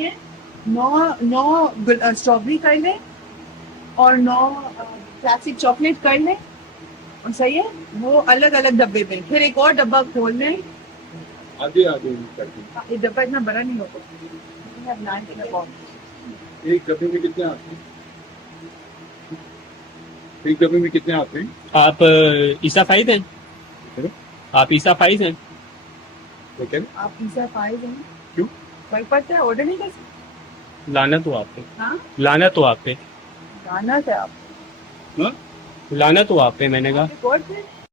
के 9 स्ट्रॉबेरी कर लें और 9 क्लासिक चॉकलेट कर लें, और सही है वो अलग अलग डब्बे में। फिर एक और डब्बा खोल लें, आधे आधे करके। ये डब्बा इतना बड़ा नहीं होता। एक डब्बे में कितने आते हैं? एक डब्बे में कितने आते हैं? आप ईसा फाइज हैं? आप ईसा फाइज हैं? तो क्या आप ईसा फाइज हैं? क्यों? भाई पता है ऑर्डर नहीं कर सकते। लानत हो आप पे, हाँ लानत हो आप पे, गाना है आप हाँ? लानत हो आप पे, मैंने कहा। कोर्ट में